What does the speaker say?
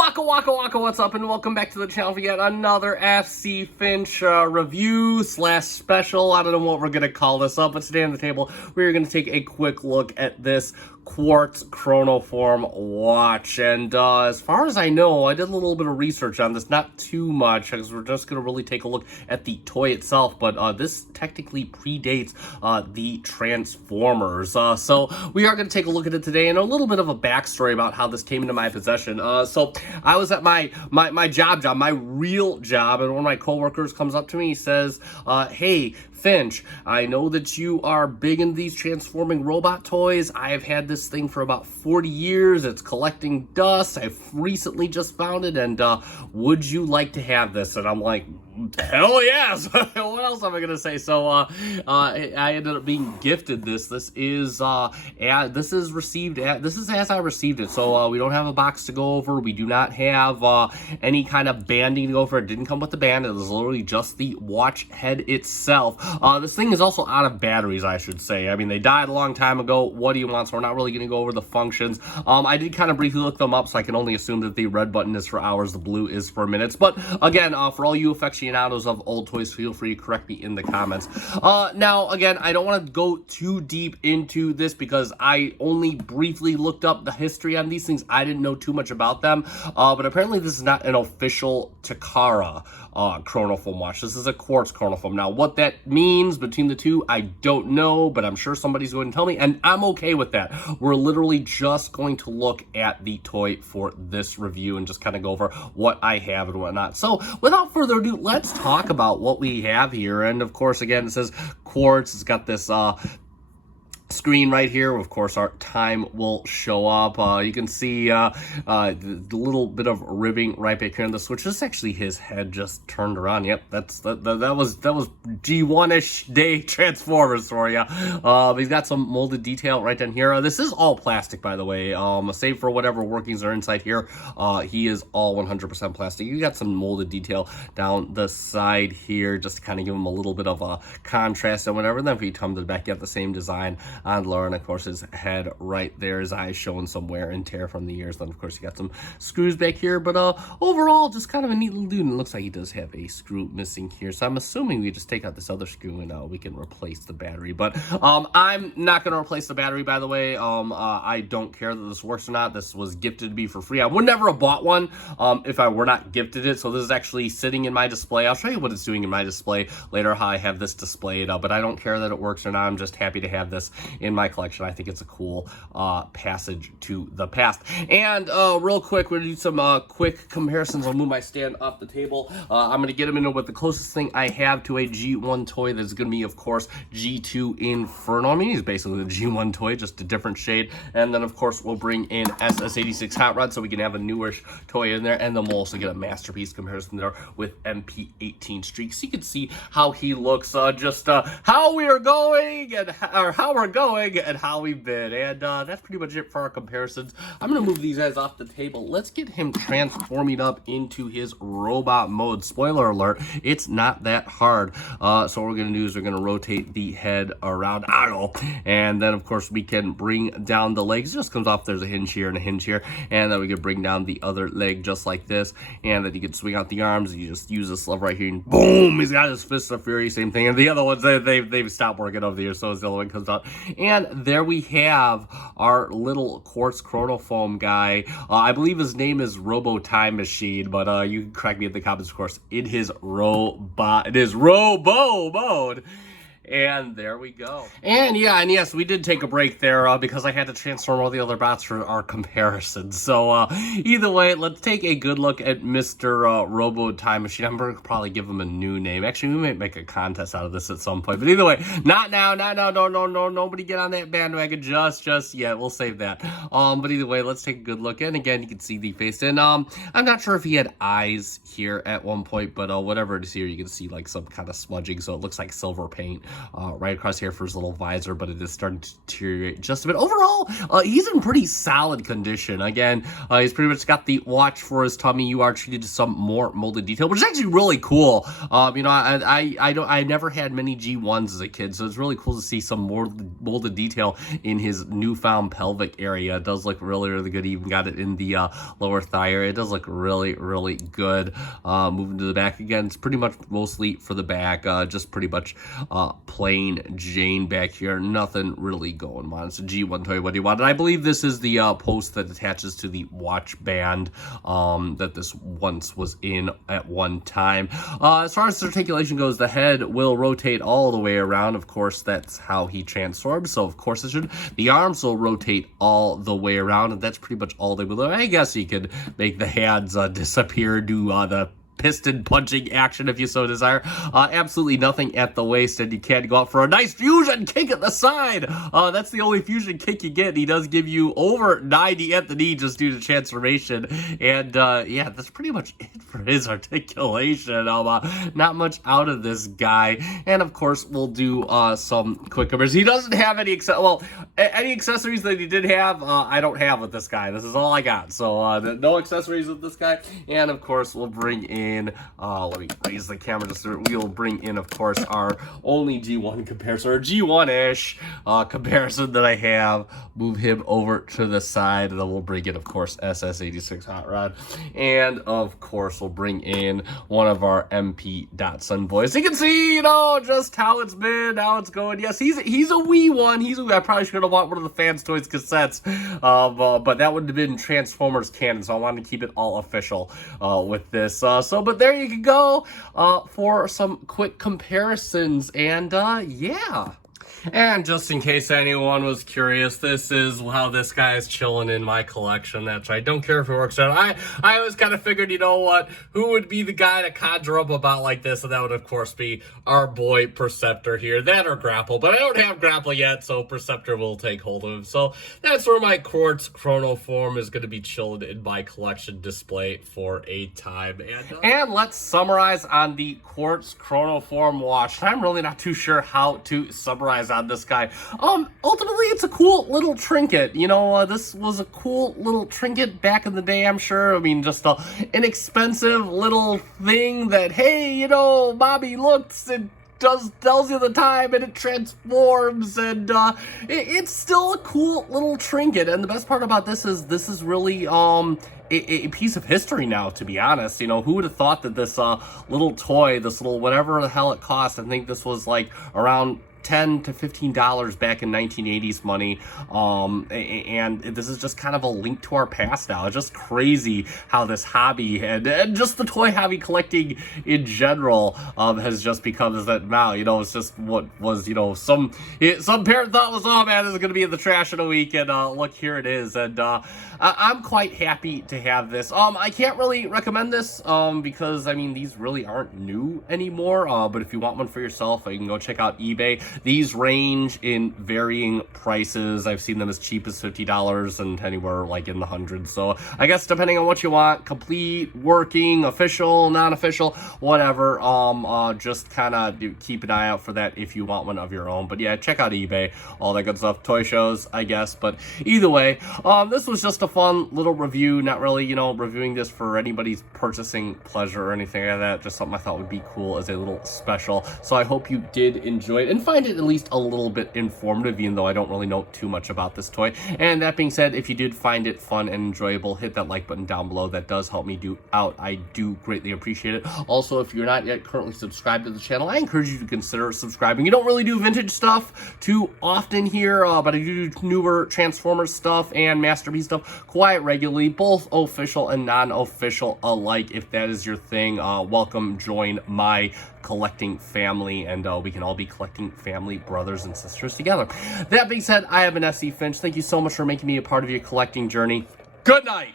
Waka, what's up, and welcome back to the channel for yet another FC Finch review slash special. I don't know what we're going to call this up, but today on the table, we're going to take a quick look at this Quartz Kronoform watch. And as far as I know, I did a little bit of research on this, not too much, because we're just going to really take a look at the toy itself, but this technically predates the Transformers. So we are going to take a look at it today, and a little bit of a backstory about how this came into my possession. So I was at my job, my real job, and one of my coworkers comes up to me, he says, hey, Finch, I know that you are big into these transforming robot toys. I have had this thing for about 40 years. It's collecting dust. I've recently just found it, and would you like to have this? And I'm like, hell yes. What else am I gonna say? So I ended up being gifted this. This is as I received it. So we don't have a box to go over. We do not have any kind of banding to go over. It didn't come with the band. It was literally just the watch head itself. This thing is also out of batteries, I should say. I mean, they died a long time ago. What do you want? So we're not really going to go over the functions. I did kind of briefly look them up, so I can only assume that the red button is for hours, the blue is for minutes. But again, for all you aficionados of old toys, feel free to correct me in the comments. Now, again, I don't want to go too deep into this because I only briefly looked up the history on these things. I didn't know too much about them, but apparently this is not an official Takara Kronoform watch. This is a Quartz Kronoform. Now, what that means between the two, I don't know, but I'm sure somebody's going to tell me, and I'm okay with that. We're literally just going to look at the toy for this review and just kind of go over what I have and whatnot. So, without further ado, let's talk about what we have here. And of course, again, it says Quartz. It's got this screen right here. Of course, our time will show up. You can see the little bit of ribbing right back here in the switch. This is actually his head just turned around. Yep, that was G1-ish day Transformers for you. He's got some molded detail right down here. This is all plastic, by the way. Save for whatever workings are inside here. He is all 100% plastic. You got some molded detail down the side here, just to kind of give him a little bit of a contrast and whatever. And then if you come to the back, you have the same design on lower, and of course his head right there, his eyes showing some wear and tear from the years. Then of course you got some screws back here, but overall just kind of a neat little dude. And it looks like he does have a screw missing here, so I'm assuming we just take out this other screw and we can replace the battery. But I'm not going to replace the battery, by the way. I don't care that this works or not. This was gifted to me for free. I would never have bought one if I were not gifted it. So this is actually sitting in my display. I'll show you what it's doing in my display later, how I have this displayed, but I don't care that it works or not. I'm just happy to have this in my collection. I think it's a cool passage to the past. And real quick, we're gonna do some quick comparisons. I'll move my stand off the table. I'm gonna get them into what the closest thing I have to a G1 toy that's gonna be, of course, G2 Inferno. I mean, he's basically the G1 toy, just a different shade. And then, of course, we'll bring in SS86 Hot Rod so we can have a newish toy in there. And then we'll also get a masterpiece comparison there with MP18 Streak, so you can see how he looks, just how we are going and how we're going and how we've been. And that's pretty much it for our comparisons. I'm gonna move these guys off the table. Let's get him transforming up into his robot mode. Spoiler alert, it's not that hard. So what we're gonna do is we're gonna rotate the head around, and then of course we can bring down the legs. It just comes off. There's a hinge here and a hinge here, and then we can bring down the other leg just like this, and then you can swing out the arms. You just use this lever right here, and boom, he's got his Fist of Fury. Same thing. And the other ones, they've stopped working over here, so as the other one comes out. And there we have our little Quartz Kronoform guy. I believe his name is Robo Time Machine, but you can correct me in the comments, of course. It is Robo mode. And there we go. And yeah, and yes, we did take a break there because I had to transform all the other bots for our comparisons. So either way, let's take a good look at Mr. Robo Time Machine. I'm going to probably give him a new name. Actually, we might make a contest out of this at some point. But either way, not now, no, nobody get on that bandwagon just yet. We'll save that. But either way, let's take a good look. And again, you can see the face. And I'm not sure if he had eyes here at one point, but whatever it is here, you can see like some kind of smudging, so it looks like silver paint. right across here for his little visor, but it is starting to deteriorate just a bit. Overall, he's in pretty solid condition. Again, he's pretty much got the watch for his tummy. You are treated to some more molded detail, which is actually really cool. You know, I never had many G1s as a kid, so it's really cool to see some more molded detail in his newfound pelvic area. It does look really, really good. He even got it in the lower thigh area. It does look really, really good. Moving to the back again, it's pretty much mostly for the back, just pretty much plain Jane back here. Nothing really going on. It's a G1 toy. What do you want? And I believe this is the post that attaches to the watch band that this once was in at one time. As far as articulation goes, the head will rotate all the way around. Of course, that's how he transforms, so of course it should. The arms will rotate all the way around, and that's pretty much all they will do. I guess you could make the hands disappear, do the piston punching action if you so desire. Absolutely nothing at the waist, and you can go out for a nice fusion kick at the side. That's the only fusion kick you get. He does give you over 90 at the knee just due to transformation, and yeah, that's pretty much it for his articulation. Not much out of this guy, and of course we'll do some quick comparisons. He doesn't have any any accessories that he did have. I don't have with this guy. This is all I got, so no accessories with this guy. And of course we'll bring in let me raise the camera just so we'll bring in, of course, our only G1 comparison, or G1-ish comparison that I have. Move him over to the side, and then we'll bring in, of course, SS86 Hot Rod. And, of course, we'll bring in one of our MP Dotson boys. You can see, you know, just how it's been, how it's going. Yes, he's a wee one. I probably should have bought one of the Fans Toys cassettes, but that would have been Transformers canon, so I wanted to keep it all official with this. But there you can go for some quick comparisons, and yeah. And just in case anyone was curious, this is how this guy is chilling in my collection. That's right. Don't care if it works out. I always kind of figured, you know what, who would be the guy to conjure up about like this? And that would, of course, be our boy Perceptor here. That or Grapple. But I don't have Grapple yet, so Perceptor will take hold of him. So that's where my Quartz Kronoform is going to be chilling in my collection display for a time. And let's summarize on the Quartz Kronoform watch. I'm really not too sure how to summarize on this guy. Ultimately, it's a cool little trinket. You know, this was a cool little trinket back in the day, I'm sure. I mean, just an inexpensive little thing that, hey, you know, Bobby looks and tells you the time, and it transforms, and it's still a cool little trinket. And the best part about this is really a piece of history now, to be honest. You know, who would have thought that this little toy, this little whatever the hell it cost, I think this was like around $10 to $15 back in 1980s money, and this is just kind of a link to our past now. It's just crazy how this hobby and just the toy hobby collecting in general has just become that now, you know, it's just what was, you know, some parent thought was, oh man, this is going to be in the trash in a week, and look, here it is. And I'm quite happy to have this. I can't really recommend this because, I mean, these really aren't new anymore, but if you want one for yourself, you can go check out eBay. These range in varying prices. I've seen them as cheap as $50 and anywhere like in the hundreds. So I guess depending on what you want, complete, working, official, non-official, whatever, just kind of keep an eye out for that if you want one of your own. But yeah, check out eBay, all that good stuff, toy shows, I guess. But either way, this was just a fun little review, not really, you know, reviewing this for anybody's purchasing pleasure or anything like that, just something I thought would be cool as a little special. So I hope you did enjoy it and find it at least a little bit informative, even though I don't really know too much about this toy. And that being said, if you did find it fun and enjoyable, hit that like button down below. That does help me out. I do greatly appreciate it. Also, if you're not yet currently subscribed to the channel, I encourage you to consider subscribing. You don't really do vintage stuff too often here, but I do newer Transformers stuff and Masterpiece stuff quite regularly, both official and non-official alike. If that is your thing, welcome, join my collecting family, and we can all be collecting family brothers and sisters together. That being said, I have been SC Finch. Thank you so much for making me a part of your collecting journey. Good night.